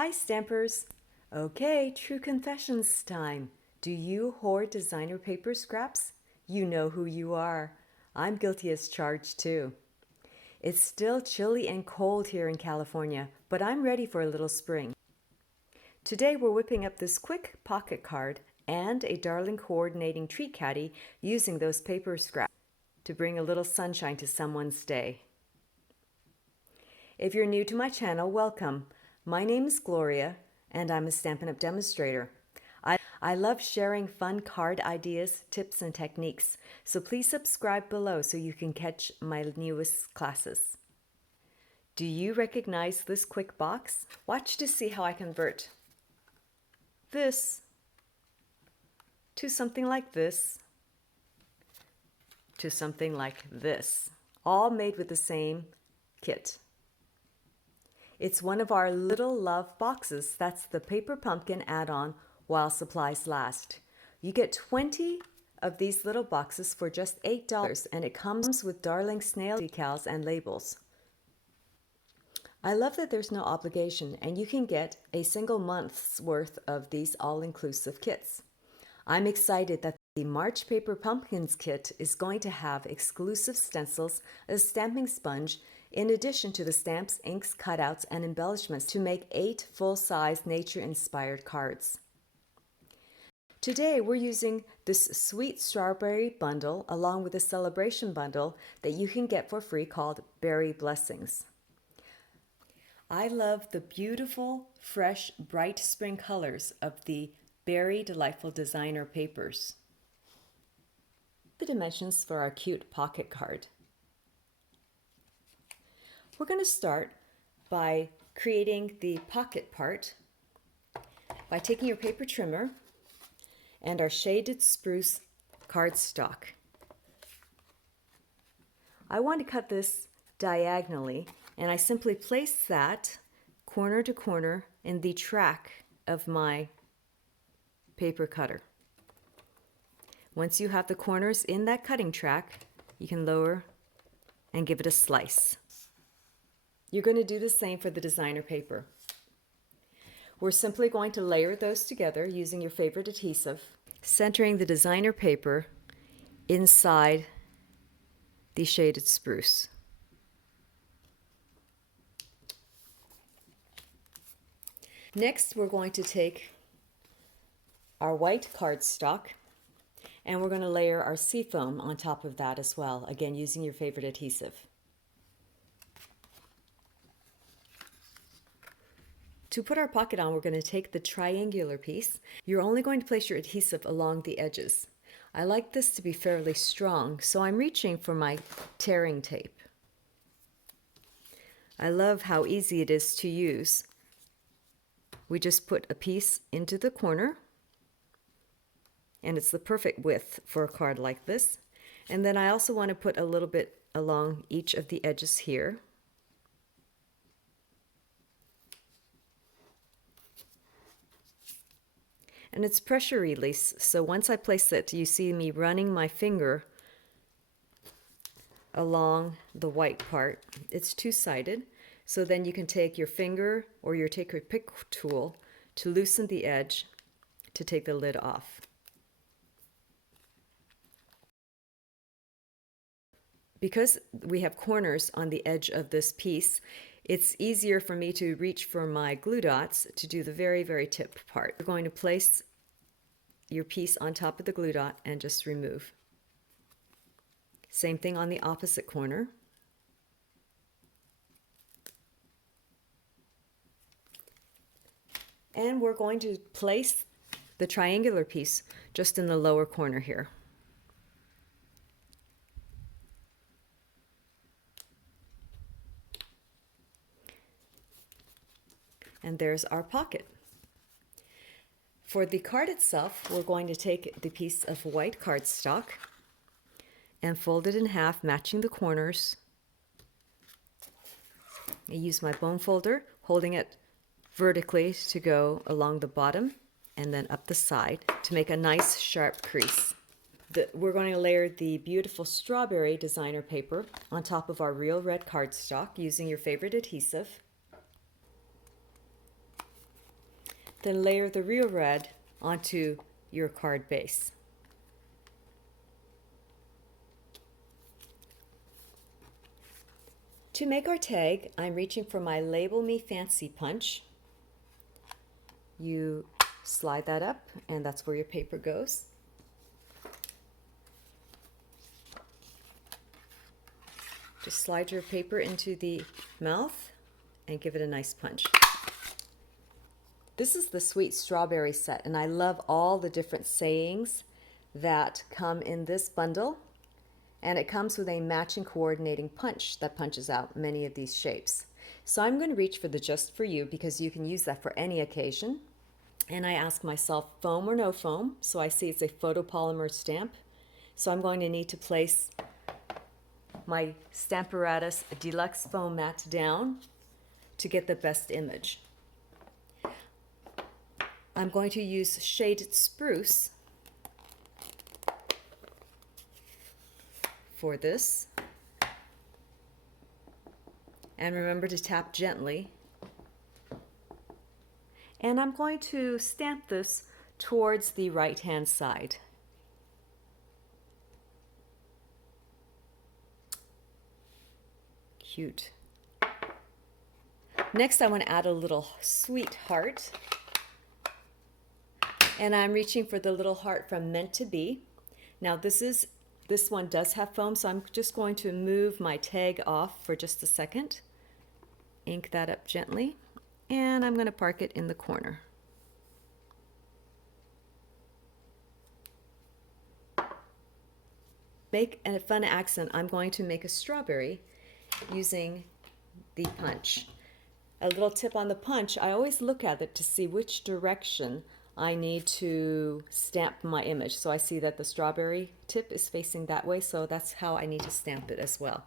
Hi Stampers! Okay, true confessions time. Do you hoard designer paper scraps? You know who you are. I'm guilty as charged too. It's still chilly and cold here in California, but I'm ready for a little spring. Today we're whipping up this quick pocket card and a darling coordinating treat caddy using those paper scraps to bring a little sunshine to someone's day. If you're new to my channel, welcome. My name is Gloria, and I'm a Stampin' Up! Demonstrator. I love sharing fun card ideas, tips, and techniques, so please subscribe below so you can catch my newest classes. Do you recognize this quick box? Watch to see how I convert this to something like this to something like this, all made with the same kit. It's one of our little love boxes. That's the Paper Pumpkin add-on while supplies last. You get 20 of these little boxes for just $8, and it comes with darling snail decals and labels. I love that there's no obligation, and you can get a single month's worth of these all-inclusive kits. I'm excited that the March Paper Pumpkins kit is going to have exclusive stencils, a stamping sponge, in addition to the stamps, inks, cutouts, and embellishments to make 8 full-size nature-inspired cards. Today we're using this sweet strawberry bundle along with a Sale-A-Bration bundle that you can get for free called Berry Blessings. I love the beautiful, fresh, bright spring colors of the Berry Delightful Designer papers. The dimensions for our cute pocket card. We're going to start by creating the pocket part by taking your paper trimmer and our shaded spruce cardstock. I want to cut this diagonally, and I simply place that corner to corner in the track of my paper cutter. Once you have the corners in that cutting track, you can lower and give it a slice. You're going to do the same for the designer paper. We're simply going to layer those together using your favorite adhesive, centering the designer paper inside the shaded spruce. Next, we're going to take our white cardstock and we're going to layer our Seafoam on top of that as well, again using your favorite adhesive. To put our pocket on, we're going to take the triangular piece. You're only going to place your adhesive along the edges. I like this to be fairly strong, so I'm reaching for my tearing tape. I love how easy it is to use. We just put a piece into the corner, and it's the perfect width for a card like this. And then I also want to put a little bit along each of the edges here. And it's pressure release, so once I place it, you see me running my finger along the white part. It's two-sided, so then you can take your finger or take your pick tool to loosen the edge to take the lid off. Because we have corners on the edge of this piece, it's easier for me to reach for my glue dots to do the very, very tip part. You're going to place your piece on top of the glue dot and just remove. Same thing on the opposite corner. And we're going to place the triangular piece just in the lower corner here. And there's our pocket. For the card itself, we're going to take the piece of white cardstock and fold it in half, matching the corners. I use my bone folder, holding it vertically to go along the bottom and then up the side to make a nice sharp crease. We're going to layer the beautiful strawberry designer paper on top of our real red cardstock using your favorite adhesive. Then layer the real red onto your card base. To make our tag, I'm reaching for my Label Me Fancy punch. You slide that up, and that's where your paper goes. Just slide your paper into the mouth and give it a nice punch. This is the Sweet Strawberry set, and I love all the different sayings that come in this bundle. And it comes with a matching coordinating punch that punches out many of these shapes. So I'm going to reach for the Just For You because you can use that for any occasion. And I ask myself, foam or no foam? So I see it's a photopolymer stamp. So I'm going to need to place my Stamparatus Deluxe Foam Mat down to get the best image. I'm going to use shaded Spruce for this. And remember to tap gently. And I'm going to stamp this towards the right-hand side. Cute. Next, I want to add a little sweet heart. And I'm reaching for the little heart from Meant to Be. Now this one does have foam, so I'm just going to move my tag off for just a second. Ink that up gently, and I'm going to park it in the corner. Make a fun accent. I'm going to make a strawberry using the punch. A little tip on the punch, I always look at it to see which direction I need to stamp my image. So I see that the strawberry tip is facing that way, so that's how I need to stamp it as well.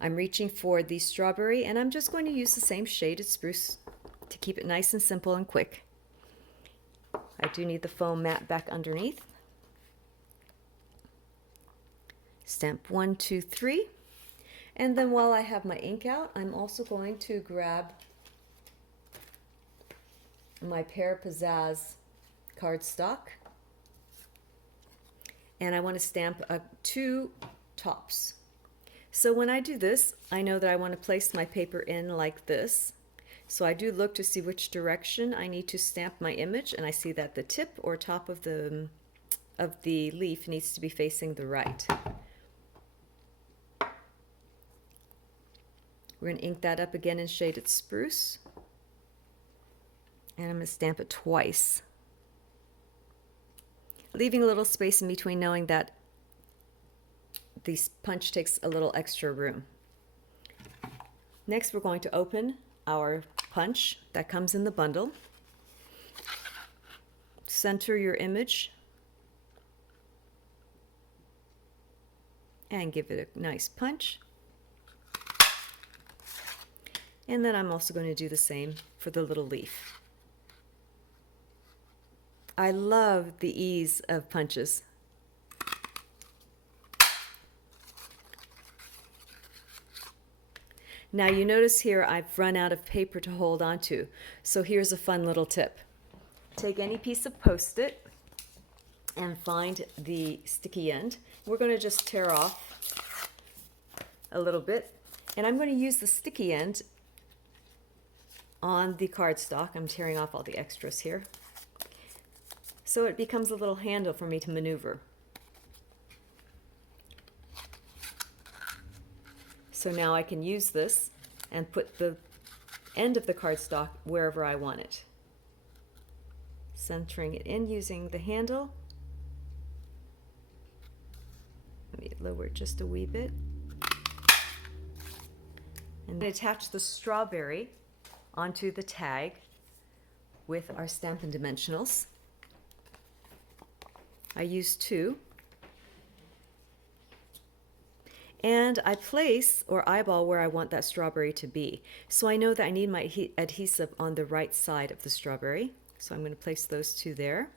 I'm reaching for the strawberry, and I'm just going to use the same shaded Spruce to keep it nice and simple and quick. I do need the foam mat back underneath. Stamp 1, 2, 3. And then while I have my ink out, I'm also going to grab my Pear Pizzazz cardstock, and I want to stamp 2 tops. So when I do this, I know that I want to place my paper in like this. So I do look to see which direction I need to stamp my image, and I see that the tip or top of the leaf needs to be facing the right. We're going to ink that up again in shaded Spruce. And I'm going to stamp it twice, leaving a little space in between, knowing that the punch takes a little extra room. Next, we're going to open our punch that comes in the bundle. Center your image and give it a nice punch. And then I'm also going to do the same for the little leaf. I love the ease of punches. Now you notice here I've run out of paper to hold on to. So here's a fun little tip. Take any piece of Post-it and find the sticky end. We're going to just tear off a little bit. And I'm going to use the sticky end on the cardstock. I'm tearing off all the extras here. So it becomes a little handle for me to maneuver. So now I can use this and put the end of the cardstock wherever I want it. Centering it in using the handle. Let me lower it just a wee bit. And then attach the strawberry onto the tag with our Stampin' Dimensionals. I use 2. And I place or eyeball where I want that strawberry to be. So I know that I need my adhesive on the right side of the strawberry. So I'm going to place those 2 there.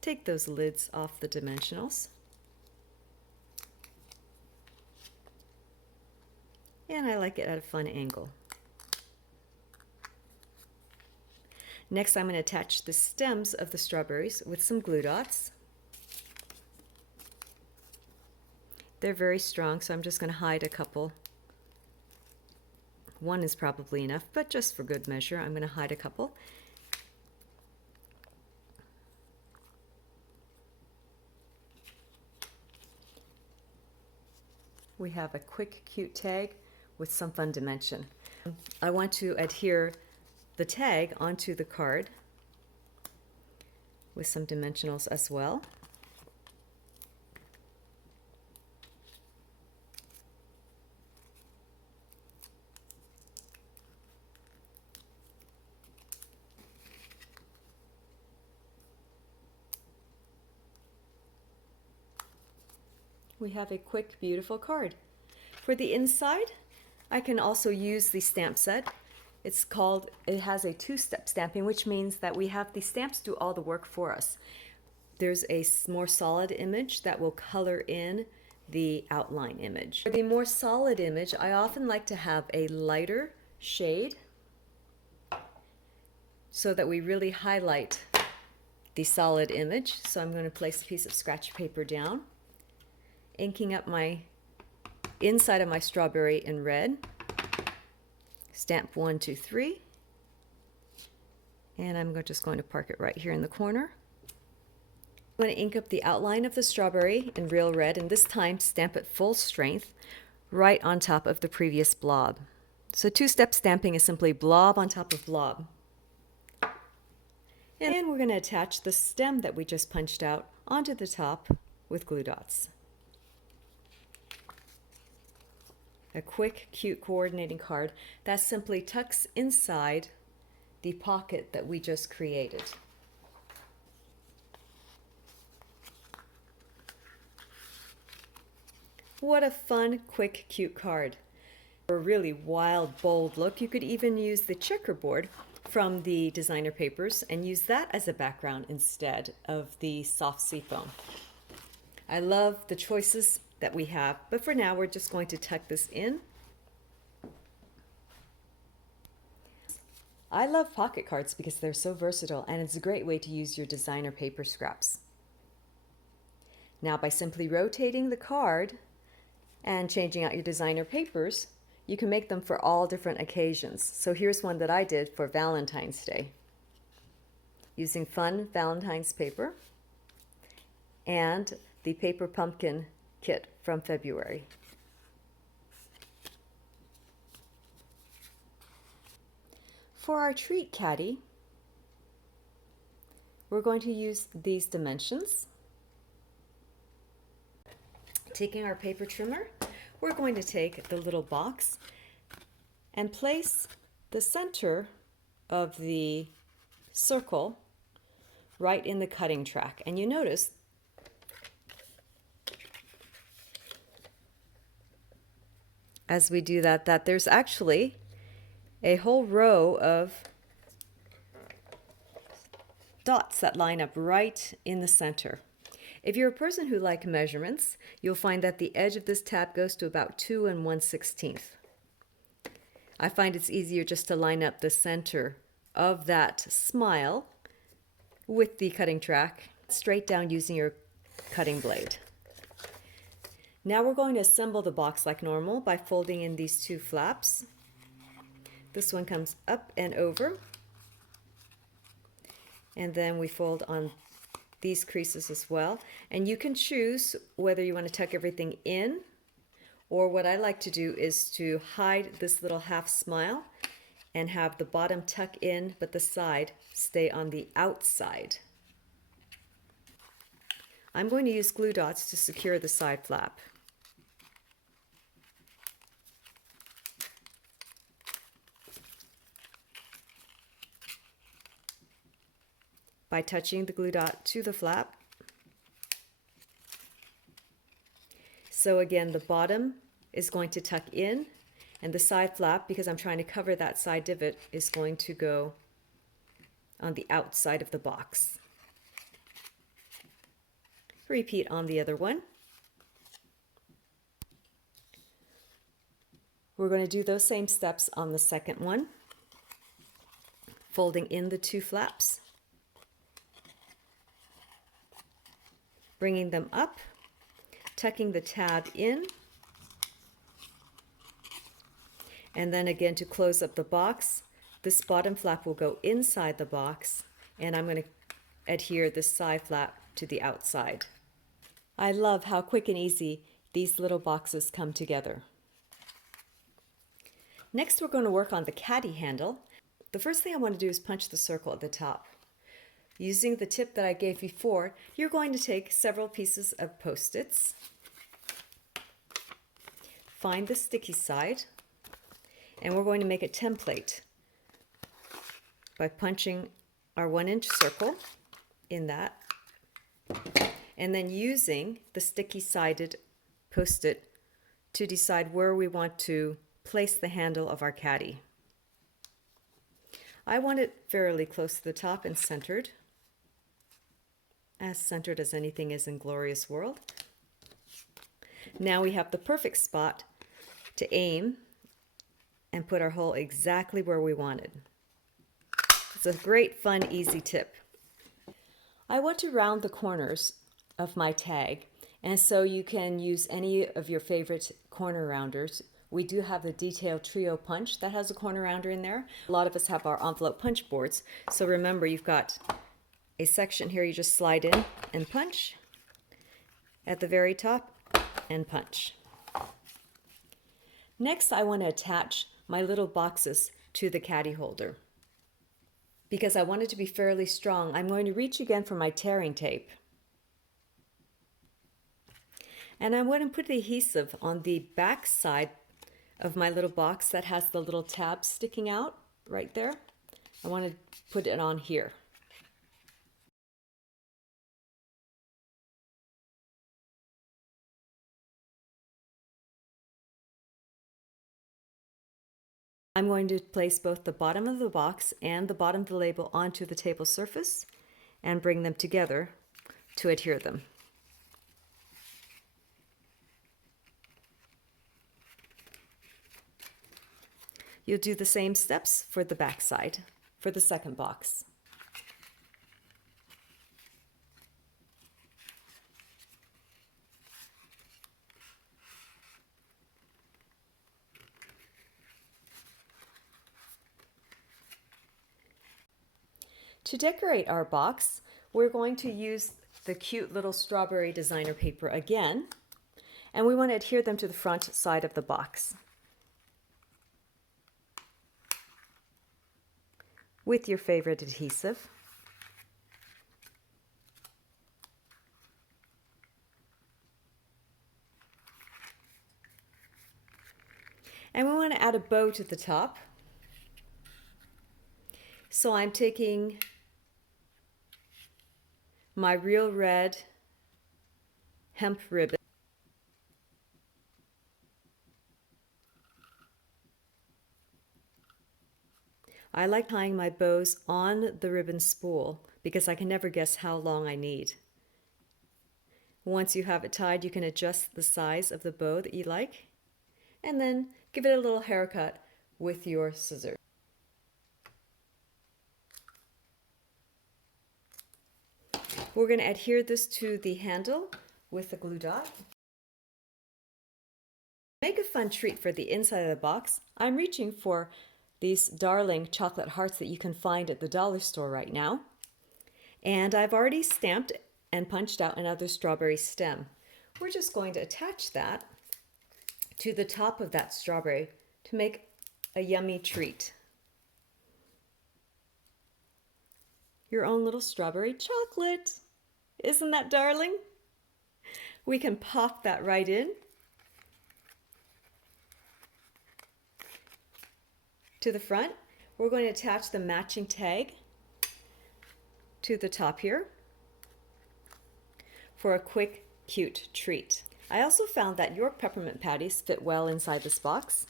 Take those lids off the dimensionals. And I like it at a fun angle. Next, I'm going to attach the stems of the strawberries with some glue dots. They're very strong, so I'm just going to hide a couple. One is probably enough, but just for good measure, I'm going to hide a couple. We have a quick, cute tag with some fun dimension. I want to adhere the tag onto the card with some dimensionals as well. We have a quick, beautiful card. For the inside, I can also use the stamp set. It has a two-step stamping, which means that we have the stamps do all the work for us. There's a more solid image that will color in the outline image. For the more solid image, I often like to have a lighter shade so that we really highlight the solid image. So I'm going to place a piece of scratch paper down, inking up my inside of my strawberry in red. Stamp 1, 2, 3. And I'm just going to park it right here in the corner. I'm going to ink up the outline of the strawberry in real red, and this time stamp it full strength right on top of the previous blob. So two-step stamping is simply blob on top of blob. And we're going to attach the stem that we just punched out onto the top with glue dots. A quick, cute coordinating card that simply tucks inside the pocket that we just created. What a fun, quick, cute card. For a really wild, bold look, you could even use the checkerboard from the designer papers and use that as a background instead of the soft seafoam. I love the choices that we have, but for now we're just going to tuck this in. I love pocket cards because they're so versatile, and it's a great way to use your designer paper scraps. Now, by simply rotating the card and changing out your designer papers, you can make them for all different occasions. So here's one that I did for Valentine's Day, using fun Valentine's paper and the paper pumpkin kit from February. For our treat caddy, we're going to use these dimensions. Taking our paper trimmer, we're going to take the little box and place the center of the circle right in the cutting track. And you notice as we do that there's actually a whole row of dots that line up right in the center. If you're a person who likes measurements, you'll find that the edge of this tab goes to about 2 1/16. I find it's easier just to line up the center of that smile with the cutting track straight down using your cutting blade. Now we're going to assemble the box like normal by folding in these two flaps. This one comes up and over, and then we fold on these creases as well. And you can choose whether you want to tuck everything in, or what I like to do is to hide this little half smile and have the bottom tuck in but the side stay on the outside. I'm going to use glue dots to secure the side flap. By touching the glue dot to the flap. So again, the bottom is going to tuck in, and the side flap, because I'm trying to cover that side divot, is going to go on the outside of the box. Repeat on the other one. We're going to do those same steps on the second one. folding in the two flaps, bringing them up, tucking the tab in, and then again to close up the box, this bottom flap will go inside the box, and I'm going to adhere this side flap to the outside. I love how quick and easy these little boxes come together. Next, we're going to work on the caddy handle. The first thing I want to do is punch the circle at the top. Using the tip that I gave before, you're going to take several pieces of Post-its, find the sticky side, and we're going to make a template by punching our 1-inch circle in that, and then using the sticky sided Post-it to decide where we want to place the handle of our caddy. I want it fairly close to the top and centered as anything is in Gloria's world. Now we have the perfect spot to aim and put our hole exactly where we wanted. It's a great, fun, easy tip. I want to round the corners of my tag, and so you can use any of your favorite corner rounders. We do have the Detail Trio Punch that has a corner rounder in there. A lot of us have our envelope punch boards, so remember you've got a section here you just slide in and punch, at the very top and punch. Next, I want to attach my little boxes to the caddy holder. Because I want it to be fairly strong, I'm going to reach again for my tearing tape. And I'm going to put the adhesive on the back side of my little box that has the little tab sticking out right there. I want to put it on here. I'm going to place both the bottom of the box and the bottom of the label onto the table surface and bring them together to adhere them. You'll do the same steps for the back side, for the second box. To decorate our box, we're going to use the cute little strawberry designer paper again, and we want to adhere them to the front side of the box with your favorite adhesive. And we want to add a bow to the top. So I'm taking my real red hemp ribbon I like tying my bows on the ribbon spool because I can never guess how long I need. Once you have it tied, you can adjust the size of the bow that you like and then give it a little haircut with your scissors. We're going to adhere this to the handle with a glue dot. Make a fun treat for the inside of the box. I'm reaching for these darling chocolate hearts that you can find at the dollar store right now. And I've already stamped and punched out another strawberry stem. We're just going to attach that to the top of that strawberry to make a yummy treat. Your own little strawberry chocolate. Isn't that darling? We can pop that right in to the front. We're going to attach the matching tag to the top here for a quick, cute treat. I also found that York peppermint patties fit well inside this box.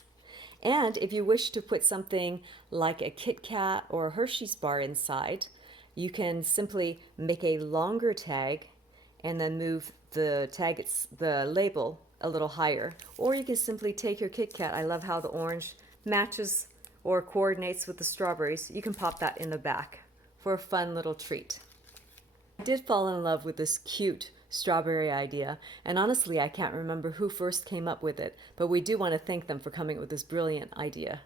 And if you wish to put something like a Kit Kat or a Hershey's bar inside, you can simply make a longer tag and then move the tag, the label, a little higher. Or you can simply take your Kit Kat. I love how the orange matches or coordinates with the strawberries, you can pop that in the back for a fun little treat. I did fall in love with this cute strawberry idea, and honestly I can't remember who first came up with it, but we do want to thank them for coming up with this brilliant idea.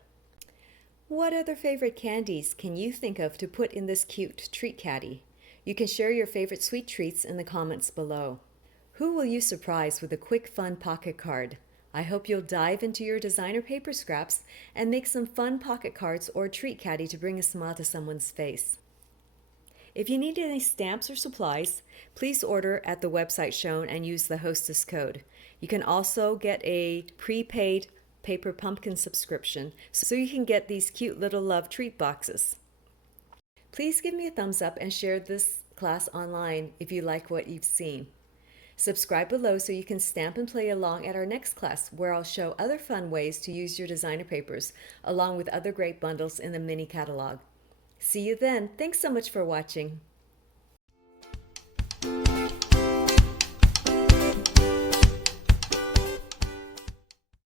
What other favorite candies can you think of to put in this cute treat caddy? You can share your favorite sweet treats in the comments below. Who will you surprise with a quick fun pocket card? I hope you'll dive into your designer paper scraps and make some fun pocket cards or treat caddy to bring a smile to someone's face. If you need any stamps or supplies, please order at the website shown and use the Hostess code. You can also get a prepaid paper pumpkin subscription so you can get these cute little love treat boxes. Please give me a thumbs up and share this class online if you like what you've seen. Subscribe below so you can stamp and play along at our next class, where I'll show other fun ways to use your designer papers along with other great bundles in the mini catalog. See you then. Thanks so much for watching.